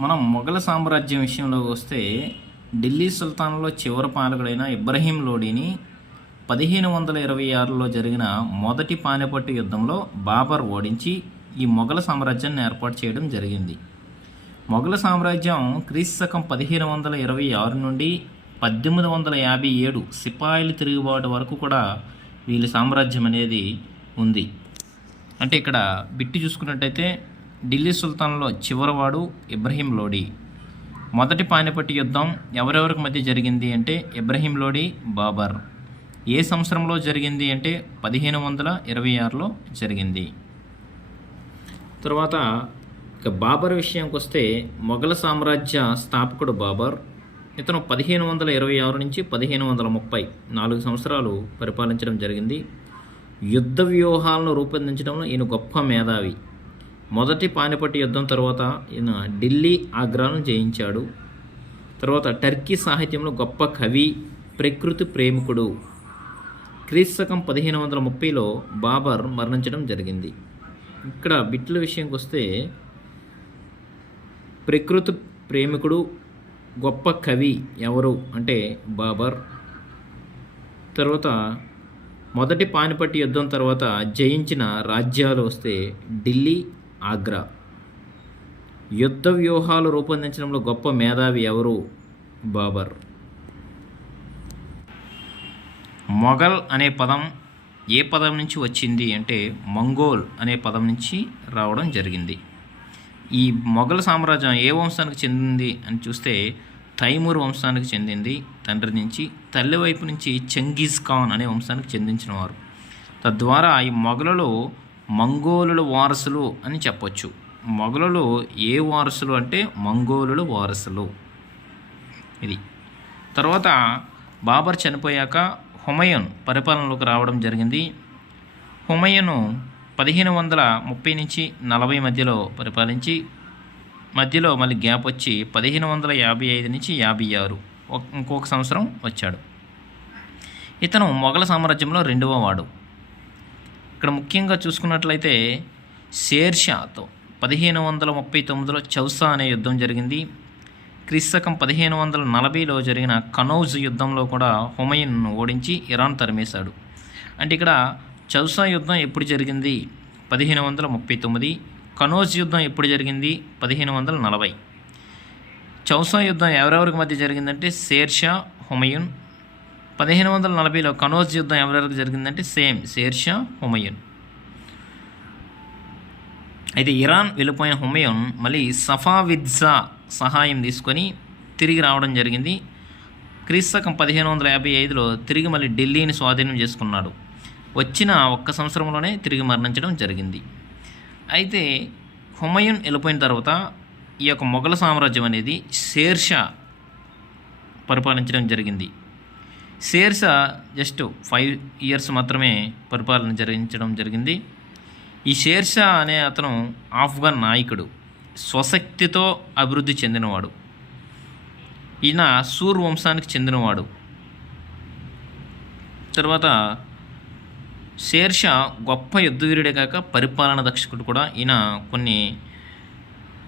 మనం మొఘల సామ్రాజ్యం విషయంలో వస్తే ఢిల్లీ సుల్తాన్లో చివరి పాలకుడైన ఇబ్రహీం లోడీని పదిహేను వందల ఇరవై ఆరులో జరిగిన మొదటి పానిపట్టు యుద్ధంలో బాబర్ ఓడించి ఈ మొఘల సామ్రాజ్యాన్ని ఏర్పాటు చేయడం జరిగింది. మొఘల సామ్రాజ్యం క్రీస్తు శకం పదిహేను వందల ఇరవై ఆరు నుండి పద్దెనిమిది వందల యాభై ఏడు సిపాయిల తిరుగుబాటు వరకు కూడా వీళ్ళ సామ్రాజ్యం అనేది ఉంది. అంటే ఇక్కడ బిట్టి చూసుకున్నట్టయితే ఢిల్లీ సుల్తాన్లో చివరివాడు ఇబ్రహీం లోడీ. మొదటి పానిపట్టి యుద్ధం ఎవరెవరికి మధ్య జరిగింది అంటే ఇబ్రహీం లోడీ బాబర్. ఏ సంవత్సరంలో జరిగింది అంటే పదిహేను వందల ఇరవై ఆరులో జరిగింది. తర్వాత ఇక బాబర్ విషయానికి వస్తే మొఘల సామ్రాజ్య స్థాపకుడు బాబర్ ఇతను పదిహేను వందల ఇరవై ఆరు నుంచి పదిహేను వందల ముప్పై నాలుగు సంవత్సరాలు పరిపాలించడం జరిగింది. యుద్ధ వ్యూహాలను రూపొందించడంలో ఈయన గొప్ప మేధావి. మొదటి పానిపట్టి యుద్ధం తర్వాత ఈయన ఢిల్లీ ఆగ్రాను జయించాడు. తర్వాత టర్కీ సాహిత్యంలో గొప్ప కవి ప్రకృతి ప్రేమికుడు. క్రీస్తకం పదిహేను వందల ముప్పైలో బాబర్ మరణించడం జరిగింది. ఇక్కడ బిట్ల విషయంకి వస్తే ప్రకృతి ప్రేమికుడు గొప్ప కవి ఎవరు అంటే బాబర్. తర్వాత మొదటి పానిపట్టి యుద్ధం తర్వాత జయించిన రాజ్యాలు వస్తే ఢిల్లీ ఆగ్రా. యుద్ధ వ్యూహాలు రూపొందించడంలో గొప్ప మేధావి ఎవరు? బాబర్. మొఘల్ అనే పదం ఏ పదం నుంచి వచ్చింది అంటే మంగోల్ అనే పదం నుంచి రావడం జరిగింది. ఈ మొఘల్ సామ్రాజ్యం ఏ వంశానికి చెందింది అని చూస్తే తైమూర్ వంశానికి చెందింది తండ్రి నుంచి తల్లి వైపు నుంచి చెంగీజ్ ఖాన్ అనే వంశానికి చెందించిన వారు తద్వారా ఈ మొఘలలో మంగోలుల వారసులు అని చెప్పొచ్చు. మొఘలులు ఏ వారసులు అంటే మంగోలుల వారసులు. ఇది. తర్వాత బాబర్ చనిపోయాక హుమయూన్ పరిపాలనలోకి రావడం జరిగింది. హుమయూను పదిహేను వందల ముప్పై నుంచి నలభై మధ్యలో పరిపాలించి మధ్యలో మళ్ళీ గ్యాప్ వచ్చి పదిహేను వందల యాభై ఐదు నుంచి యాభై ఆరు. ఒక- ఇంకొక సంవత్సరం వచ్చాడు. ఇతను మొఘల సామ్రాజ్యంలో రెండవ వాడు. ఇక్కడ ముఖ్యంగా చూసుకున్నట్లయితే షేర్షాతో పదిహేను వందల ముప్పై తొమ్మిదిలో చౌసా అనే యుద్ధం జరిగింది. క్రిస్తకం పదిహేను వందల నలభైలో జరిగిన కనౌజ్ యుద్ధంలో కూడా హుమయూన్ను ఓడించి ఇరాన్ తరిమేశాడు. అంటే ఇక్కడ చౌసా యుద్ధం ఎప్పుడు జరిగింది? పదిహేను వందల ముప్పై తొమ్మిది కనౌజ్ యుద్ధం ఎప్పుడు జరిగింది? పదిహేను వందల నలభై చౌసా యుద్ధం ఎవరెవరికి మధ్య జరిగిందంటే షేర్షా హుమయూన్ పదిహేను వందల నలభైలో కనోజ్ యుద్ధం ఎవరెవరికి జరిగిందంటే సేమ్ షేర్షా హుమయూన్. అయితే ఇరాన్ వెళ్ళిపోయిన హుమయూన్ మళ్ళీ సఫావిద్జా సహాయం తీసుకొని తిరిగి రావడం జరిగింది. క్రీస్తకం పదిహేను వందల యాభై ఐదులో తిరిగి మళ్ళీ ఢిల్లీని స్వాధీనం చేసుకున్నాడు. వచ్చిన ఒక్క సంవత్సరంలోనే తిరిగి మరణించడం జరిగింది. అయితే హుమయూన్ వెళ్ళిపోయిన తర్వాత ఈ యొక్క మొఘల సామ్రాజ్యం అనేది షేర్షా పరిపాలించడం జరిగింది. షేర్షా జస్ట్ ఫైవ్ ఇయర్స్ మాత్రమే పరిపాలన జరిగించడం జరిగింది. ఈ షేర్షా అనే అతను ఆఫ్ఘన్ నాయకుడు స్వశక్తితో అభివృద్ధి చెందినవాడు. ఈయన సూర్ వంశానికి చెందినవాడు. తర్వాత షేర్షా గొప్ప యుద్ధవీరుడే కాక పరిపాలన దక్షకుడు కూడా. ఈయన కొన్ని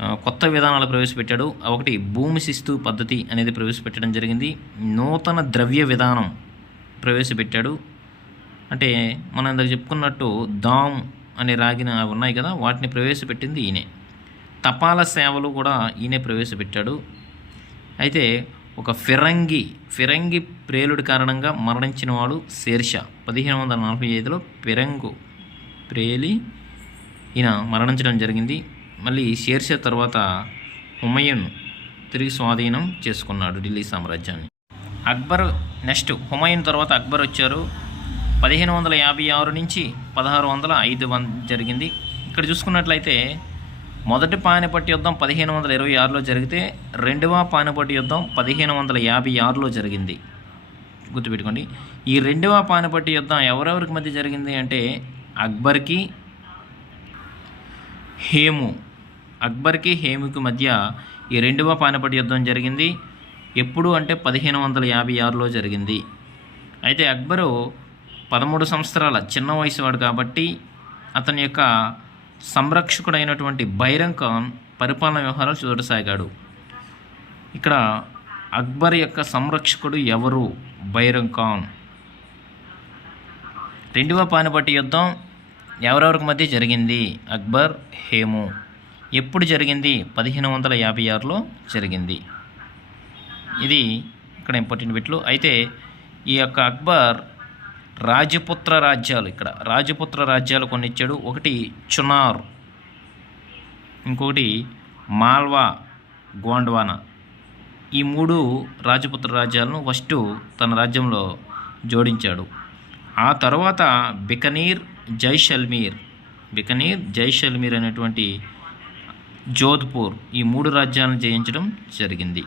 కొత్త విధానాలు ప్రవేశపెట్టాడు. ఒకటి భూమి శిస్తు పద్ధతి అనేది ప్రవేశపెట్టడం జరిగింది. నూతన ద్రవ్య విధానం ప్రవేశపెట్టాడు. అంటే మనం ఇందాక చెప్పుకున్నట్టు దామ్ అనే రాగిన ఉన్నాయి కదా వాటిని ప్రవేశపెట్టింది ఈయనే. తపాలా సేవలు కూడా ఈయనే ప్రవేశపెట్టాడు. అయితే ఒక ఫిరంగి ఫిరంగి ప్రేలుడి కారణంగా మరణించిన వాడు శేర్షా. పదిహేను వందల నలభై ఐదులో ఫిరంగు ప్రేలి ఈయన మరణించడం జరిగింది. మళ్ళీ షేర్షా తర్వాత హుమయూన్ తిరిగి స్వాధీనం చేసుకున్నాడు ఢిల్లీ సామ్రాజ్యాన్ని. అక్బర్ నెక్స్ట్ హుమయూన్ తర్వాత అక్బర్ వచ్చారు. పదిహేను వందల యాభై ఆరు నుంచి పదహారు వందల ఐదు జరిగింది. ఇక్కడ చూసుకున్నట్లయితే మొదటి పానిపట్టి యుద్ధం పదిహేను వందల ఇరవై ఆరులో జరిగితే రెండవ పానిపట్టి యుద్ధం పదిహేను వందల యాభై ఆరులో జరిగింది. గుర్తుపెట్టుకోండి. ఈ రెండవ పానిపట్టి యుద్ధం ఎవరెవరికి మధ్య జరిగింది అంటే అక్బర్కి హేము అక్బర్కి హేముకి మధ్య ఈ రెండవ పానిపట్టి యుద్ధం జరిగింది. ఎప్పుడు అంటే పదిహేను వందల యాభై ఆరులో జరిగింది. అయితే అక్బరు పదమూడు సంవత్సరాల చిన్న వయసు వాడు కాబట్టి అతని యొక్క సంరక్షకుడైనటువంటి బైరం ఖాన్ పరిపాలన వ్యవహారాలు చూడసాగాడు. ఇక్కడ అక్బర్ యొక్క సంరక్షకుడు ఎవరు? బైరం ఖాన్. రెండవ పానిపట్టి యుద్ధం ఎవరెవరికి మధ్య జరిగింది? అక్బర్ హేము. ఎప్పుడు జరిగింది? పదిహేను వందల యాభై ఆరులో జరిగింది. ఇది ఇక్కడ ఇంపార్టెంట్ బిట్లు అయితే ఈ యొక్క అక్బర్ రాజపుత్ర రాజ్యాలు ఇక్కడ. రాజపుత్ర రాజ్యాలు కొన్ని ఇచ్చాడు ఒకటి చునార్ ఇంకొకటి మాల్వా గోండ్వానా. ఈ మూడు రాజపుత్ర రాజ్యాలను ఫస్ట్ తన రాజ్యంలో జోడించాడు. ఆ తర్వాత బికనీర్ జైషల్మీర్. బికనీర్ జైషల్మీర్ అనేటువంటి జోధ్పూర్ ఈ మూడు రాజ్యాలను జయించడం జరిగింది.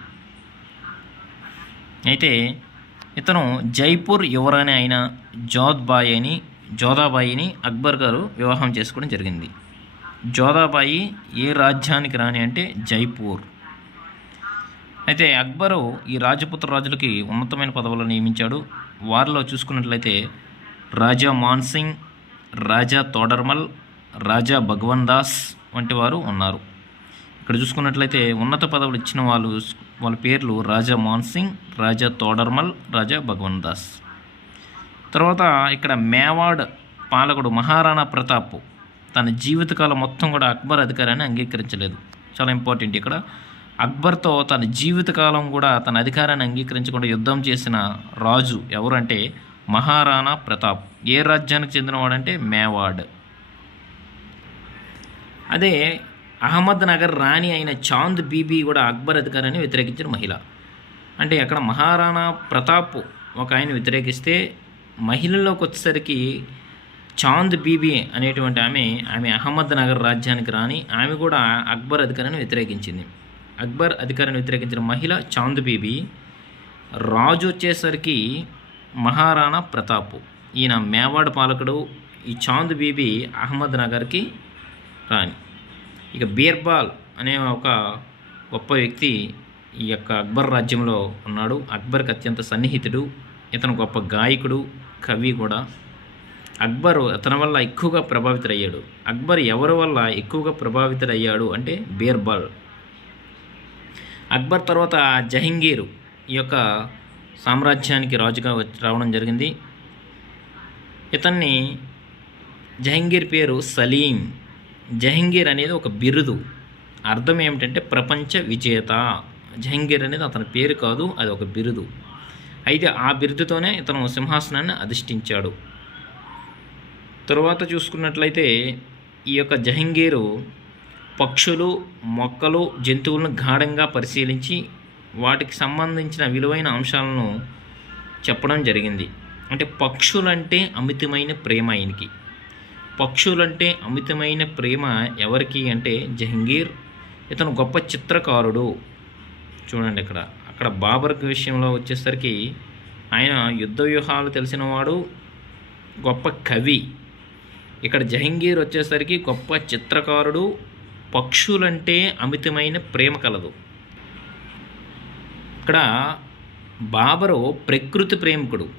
అయితే ఇతను జైపూర్ యువరాణి అయిన జోధ్బాయి అని జోధాబాయిని అక్బర్ గారు వివాహం చేసుకోవడం జరిగింది. జోధాబాయి ఏ రాజ్యానికి రాని అంటే జైపూర్. అయితే అక్బరు ఈ రాజపుత్ర రాజులకి ఉన్నతమైన పదవులను నియమించాడు. వారిలో చూసుకున్నట్లయితే రాజా మాన్సింగ్ రాజా తోడర్మల్ రాజా భగవన్ దాస్ వంటి వారు ఉన్నారు. ఇక్కడ చూసుకున్నట్లయితే ఉన్నత పదవులు ఇచ్చిన వాళ్ళు వాళ్ళ పేర్లు రాజా మాన్సింగ్ రాజా తోడర్మల్ రాజా భగవన్ దాస్ తర్వాత ఇక్కడ మేవాడ్ పాలకుడు మహారాణా ప్రతాప్ తన జీవితకాలం మొత్తం కూడా అక్బర్ అధికారాన్ని అంగీకరించలేదు. చాలా ఇంపార్టెంట్ ఇక్కడ. అక్బర్తో తన జీవితకాలం కూడా తన అధికారాన్ని అంగీకరించకుండా యుద్ధం చేసిన రాజు ఎవరంటే మహారాణా ప్రతాప్. ఏ రాజ్యానికి చెందినవాడంటే మేవాడ్. అదే అహ్మద్ నగర్ రాణి అయిన చాంద్ బీబీ కూడా అక్బర్ అధికారాన్ని వ్యతిరేకించిన మహిళ. అంటే అక్కడ మహారాణా ప్రతాప్ ఒక ఆయన వ్యతిరేకిస్తే మహిళల్లోకి వచ్చేసరికి చాంద్ బీబీ అనేటువంటి ఆమె ఆమె అహ్మద్ నగర్ రాజ్యానికి రాని ఆమె కూడా అక్బర్ అధికారాన్ని వ్యతిరేకించింది. అక్బర్ అధికారాన్ని వ్యతిరేకించిన మహిళ చాంద్ బీబీ. రాజు వచ్చేసరికి మహారాణా ప్రతాప్. ఈయన మేవాడ్ పాలకుడు ఈ చాంద్ బీబీ అహ్మద్ నగర్కి రాణి. ఇక బీర్బాల్ అనే ఒక గొప్ప వ్యక్తి ఈ యొక్క అక్బర్ రాజ్యంలో ఉన్నాడు. అక్బర్కి అత్యంత సన్నిహితుడు ఇతను గొప్ప గాయకుడు కవి కూడా. అక్బర్ అతని వల్ల ఎక్కువగా ప్రభావితుడయ్యాడు. అక్బర్ ఎవరి వల్ల ఎక్కువగా ప్రభావితుడయ్యాడు అంటే బీర్బాల్ అక్బర్ తర్వాత జహంగీర్ ఈ యొక్క సామ్రాజ్యానికి రాజుగా రావడం జరిగింది. ఇతన్ని జహంగీర్ పేరు సలీం. జహంగీర్ అనేది ఒక బిరుదు. అర్థం ఏమిటంటే ప్రపంచ విజేత. జహంగీర్ అనేది అతని పేరు కాదు అది ఒక బిరుదు. అయితే ఆ బిరుదుతోనే ఇతను సింహాసనాన్ని అధిష్ఠించాడు. తరువాత చూసుకున్నట్లయితే ఈ యొక్క జహంగీరు పక్షులు మొక్కలు జంతువులను గాఢంగా పరిశీలించి వాటికి సంబంధించిన విలువైన అంశాలను చెప్పడం జరిగింది. అంటే పక్షులంటే అమితమైన ప్రేమ ఆయనకి. పక్షులంటే అమితమైన ప్రేమ ఎవరికి అంటే జహంగీర్. ఇతను గొప్ప చిత్రకారుడు. చూడండి ఇక్కడ అక్కడ బాబర్ విషయంలో వచ్చేసరికి ఆయన యుద్ధ వ్యూహాలు తెలిసినవాడు గొప్ప కవి. ఇక్కడ జహంగీర్ వచ్చేసరికి గొప్ప చిత్రకారుడు పక్షులంటే అమితమైన ప్రేమ కలదు. ఇక్కడ బాబరు ప్రకృతి ప్రేమికుడు.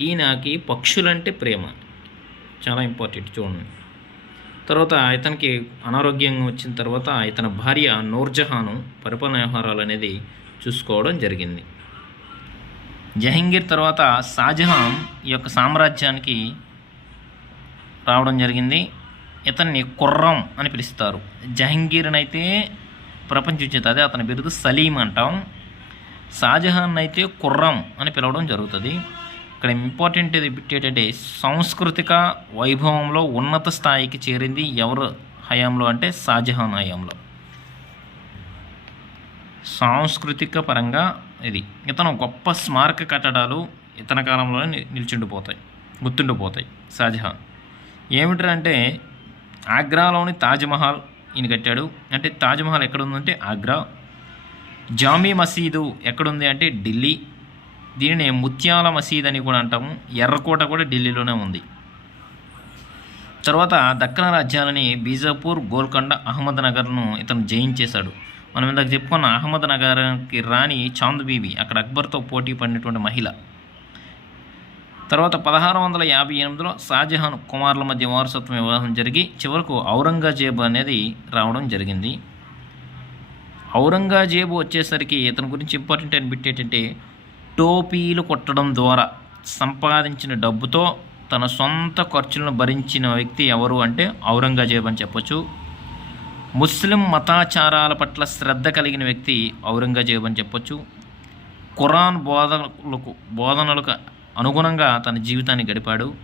ఈయనకి పక్షులంటే ప్రేమ. చాలా ఇంపార్టెంట్ చూడండి. తర్వాత ఇతనికి అనారోగ్యం వచ్చిన తర్వాత ఇతని భార్య నూర్జహాను పరిపాలన వ్యవహారాలు అనేది చూసుకోవడం జరిగింది. జహంగీర్ తర్వాత షాజహాన్ ఈ యొక్క సామ్రాజ్యానికి రావడం జరిగింది. ఇతన్ని కుర్రం అని పిలుస్తారు. జహంగీర్ని అయితే ప్రపంచ అదే అతని బిరుదు సలీం అంటాం. షాజహాన్ అయితే కుర్రం అని పిలవడం జరుగుతుంది. ఇక్కడ ఇంపార్టెంట్ ఇది ఏంటంటే సాంస్కృతిక వైభవంలో ఉన్నత స్థాయికి చేరింది ఎవరు హయాంలో అంటే షాజహాన్ హయాంలో. సాంస్కృతిక పరంగా ఇది ఇతను గొప్ప స్మారక కట్టడాలు ఇతన కాలంలోనే నిల్చుండిపోతాయి గుర్తుండిపోతాయి షాజహాన్. ఏమిటంటే ఆగ్రాలోని తాజ్మహల్ ఈయన కట్టాడు. అంటే తాజ్మహల్ ఎక్కడ ఉందంటే ఆగ్రా. జామీ మసీదు ఎక్కడుంది అంటే ఢిల్లీ. దీనిని ముత్యాల మసీద్ అని కూడా అంటాము. ఎర్రకోట కూడా ఢిల్లీలోనే ఉంది. తర్వాత దక్కన రాజ్యాలని బీజాపూర్ గోల్కొండ అహ్మద్ నగర్ను ఇతను జయించేశాడు మనం ఇందాక చెప్పుకున్న అహ్మద్ నగరానికి రాణి చాంద్ బీబీ అక్కడ అక్బర్తో పోటీ పడినటువంటి మహిళ. తర్వాత పదహారు వందల యాభై ఎనిమిదిలో షాజహాన్ కుమారుల మధ్య వారసత్వం వివాహం జరిగి చివరకు ఔరంగజేబు అనేది రావడం జరిగింది. ఔరంగజేబు వచ్చేసరికి ఇతని గురించి ఇంపార్టెంట్ అని బిట్ ఏంటంటే టోపీలు కుట్టడం ద్వారా సంపాదించిన డబ్బుతో తన సొంత ఖర్చులను భరించిన వ్యక్తి ఎవరు అంటే ఔరంగజేబ్ అని చెప్పొచ్చు. ముస్లిం మతాచారాల పట్ల శ్రద్ధ కలిగిన వ్యక్తి ఔరంగజేబు అని చెప్పొచ్చు. ఖురాన్ బోధనలకు బోధనలకు అనుగుణంగా తన జీవితాన్ని గడిపాడు.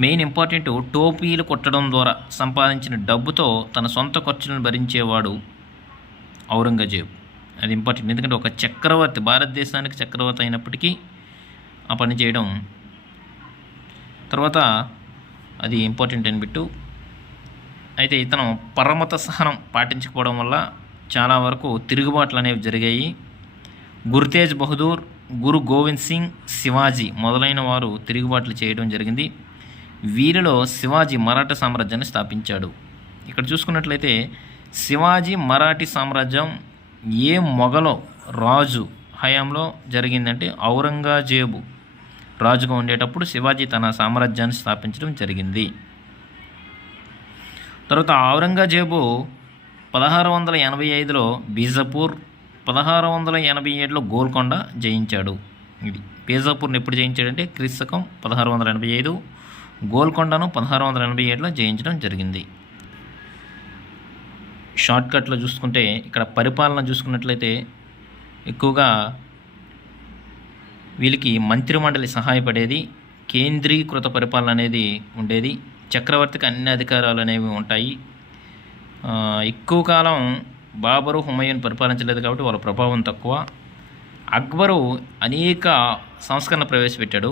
మెయిన్ ఇంపార్టెంట్ టోపీలు కుట్టడం ద్వారా సంపాదించిన డబ్బుతో తన సొంత ఖర్చులను భరించేవాడు ఔరంగజేబ్. అది ఇంపార్టెంట్ ఎందుకంటే ఒక చక్రవర్తి భారతదేశానికి చక్రవర్తి అయినప్పటికీ ఆ పని చేయడం తర్వాత అది ఇంపార్టెంట్ అని బిట్టు అయితే ఇతను పరమత సహనం పాటించకపోవడం వల్ల చాలా వరకు తిరుగుబాట్లు అనేవి జరిగాయి. గుర్తేజ్ బహదూర్ గురు గోవింద్ సింగ్ శివాజీ మొదలైన వారు తిరుగుబాట్లు చేయడం జరిగింది. వీరిలో శివాజీ మరాఠా సామ్రాజ్యాన్ని స్థాపించాడు. ఇక్కడ చూసుకున్నట్లయితే శివాజీ మరాఠీ సామ్రాజ్యం ఏ మొఘలో రాజు హయాంలో జరిగిందంటే ఔరంగజేబు రాజుగా ఉండేటప్పుడు శివాజీ తన సామ్రాజ్యాన్ని స్థాపించడం జరిగింది. తర్వాత ఔరంగజేబు పదహారు వందల ఎనభై ఐదులో బీజాపూర్ పదహారు వందల ఎనభై ఏడులో గోల్కొండ జయించాడు. ఇది బీజాపూర్ని ఎప్పుడు జయించాడంటే క్రీస్తకం పదహారు వందల ఎనభై ఐదు గోల్కొండను పదహారు వందల ఎనభై ఏడులో జయించడం జరిగింది. షార్ట్కట్లో చూసుకుంటే ఇక్కడ పరిపాలన చూసుకున్నట్లయితే ఎక్కువగా వీళ్ళకి మంత్రిమండలి సహాయపడేది కేంద్రీకృత పరిపాలన అనేది ఉండేది చక్రవర్తికి అన్ని అధికారాలు అనేవి ఉంటాయి. ఎక్కువ కాలం బాబరు హుమయూన్ పరిపాలించలేదు కాబట్టి వాళ్ళ ప్రభావం తక్కువ. అక్బరు అనేక సంస్కరణ ప్రవేశపెట్టాడు.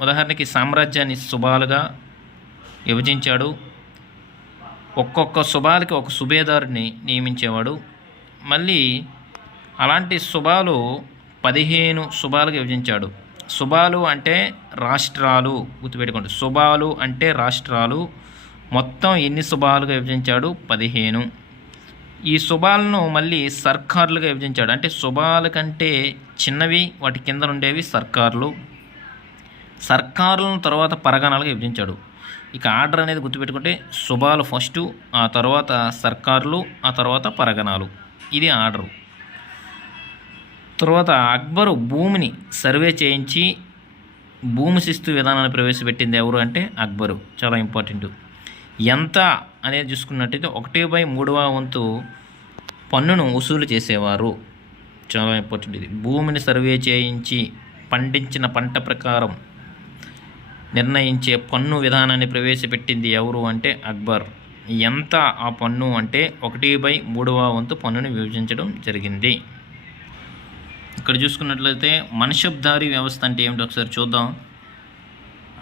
ఉదాహరణకి సామ్రాజ్యాన్ని శుభాలుగా విభజించాడు. ఒక్కొక్క శుభాలకి ఒక సుబేదారుని నియమించేవాడు. మళ్ళీ అలాంటి శుభాలు పదిహేను శుభాలుగా విభజించాడు. శుభాలు అంటే రాష్ట్రాలు గుర్తుపెట్టుకోండి. శుభాలు అంటే రాష్ట్రాలు. మొత్తం ఎన్ని శుభాలుగా విభజించాడు? పదిహేను. ఈ శుభాలను మళ్ళీ సర్కార్లుగా విభజించాడు. అంటే శుభాల కంటే చిన్నవి వాటి కింద ఉండేవి సర్కార్లు. సర్కారులను తర్వాత పరగణాలుగా విభజించాడు. ఇక ఆర్డర్ అనేది గుర్తుపెట్టుకుంటే శుభాలు ఫస్ట్ ఆ తర్వాత సర్కార్లు ఆ తర్వాత పరగణాలు. ఇది ఆర్డరు. తర్వాత అక్బరు భూమిని సర్వే చేయించి భూమి శిస్తు విధానాన్ని ప్రవేశపెట్టింది ఎవరు అంటే అక్బరు. చాలా ఇంపార్టెంట్. ఎంత అనేది చూసుకున్నట్టయితే ఒకటి బై మూడవ వంతు పన్నును వసూలు చేసేవారు. చాలా ఇంపార్టెంట్ ఇది. భూమిని సర్వే చేయించి పండించిన పంట ప్రకారం నిర్ణయించే పన్ను విధానాన్ని ప్రవేశపెట్టింది ఎవరు అంటే అక్బర్. ఎంత ఆ పన్ను అంటే ఒకటి బై మూడవ వంతు పన్నుని విభజించడం జరిగింది. ఇక్కడ చూసుకున్నట్లయితే మన్షబ్దారీ వ్యవస్థ అంటే ఏమిటి ఒకసారి చూద్దాం.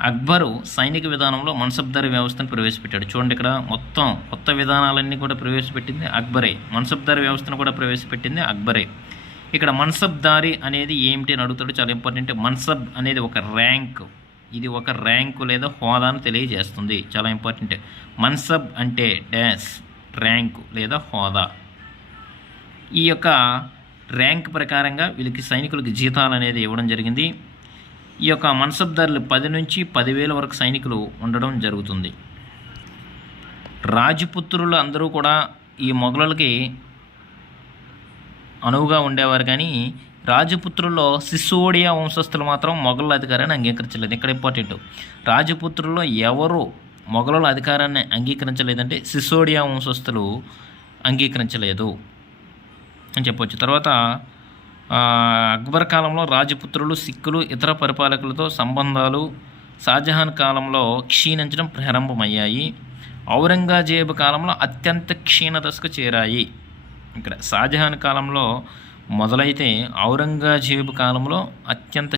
అక్బరు సైనిక విధానంలో మనసబ్దారీ వ్యవస్థను ప్రవేశపెట్టాడు. చూడండి ఇక్కడ మొత్తం కొత్త విధానాలన్నీ కూడా ప్రవేశపెట్టింది అక్బరే. మనసబ్దారీ వ్యవస్థను కూడా ప్రవేశపెట్టింది అక్బరే. ఇక్కడ మన్సబ్దారీ అనేది ఏమిటి అని అడుగుతాడు. చాలా ఇంపార్టెంట్. మన్సబ్ అనేది ఒక ర్యాంక్. ఇది ఒక ర్యాంకు లేదా హోదాను తెలియజేస్తుంది. చాలా ఇంపార్టెంట్. మన్సబ్ అంటే డాష్ ర్యాంకు లేదా హోదా. ఈ యొక్క ర్యాంక్ ప్రకారంగా వీళ్ళకి సైనికులకి జీతాలు అనేది ఇవ్వడం జరిగింది. ఈ యొక్క మన్సబ్దారులు పది నుంచి పదివేల వరకు సైనికులు ఉండడం జరుగుతుంది. రాజపుత్రులు అందరూ కూడా ఈ మొఘలులకి అనువుగా ఉండేవారు కానీ రాజపుత్రుల్లో సిసోడియా వంశస్థులు మాత్రం మొఘల అధికారాన్ని అంగీకరించలేదు. ఇక్కడ ఇంపార్టెంట్ రాజపుత్రుల్లో ఎవరు మొఘలుల అధికారాన్ని అంగీకరించలేదంటే సిసోడియా వంశస్థులు అంగీకరించలేదు అని చెప్పొచ్చు. తర్వాత అక్బర్ కాలంలో రాజపుత్రులు సిక్కులు ఇతర పరిపాలకులతో సంబంధాలు షాజహాన్ కాలంలో క్షీణించడం ప్రారంభమయ్యాయి. ఔరంగజేబు కాలంలో అత్యంత క్షీణ దశకు చేరాయి. ఇక్కడ షాజహాన్ కాలంలో మొదలైతే ఔరంగజేబు కాలంలో అత్యంత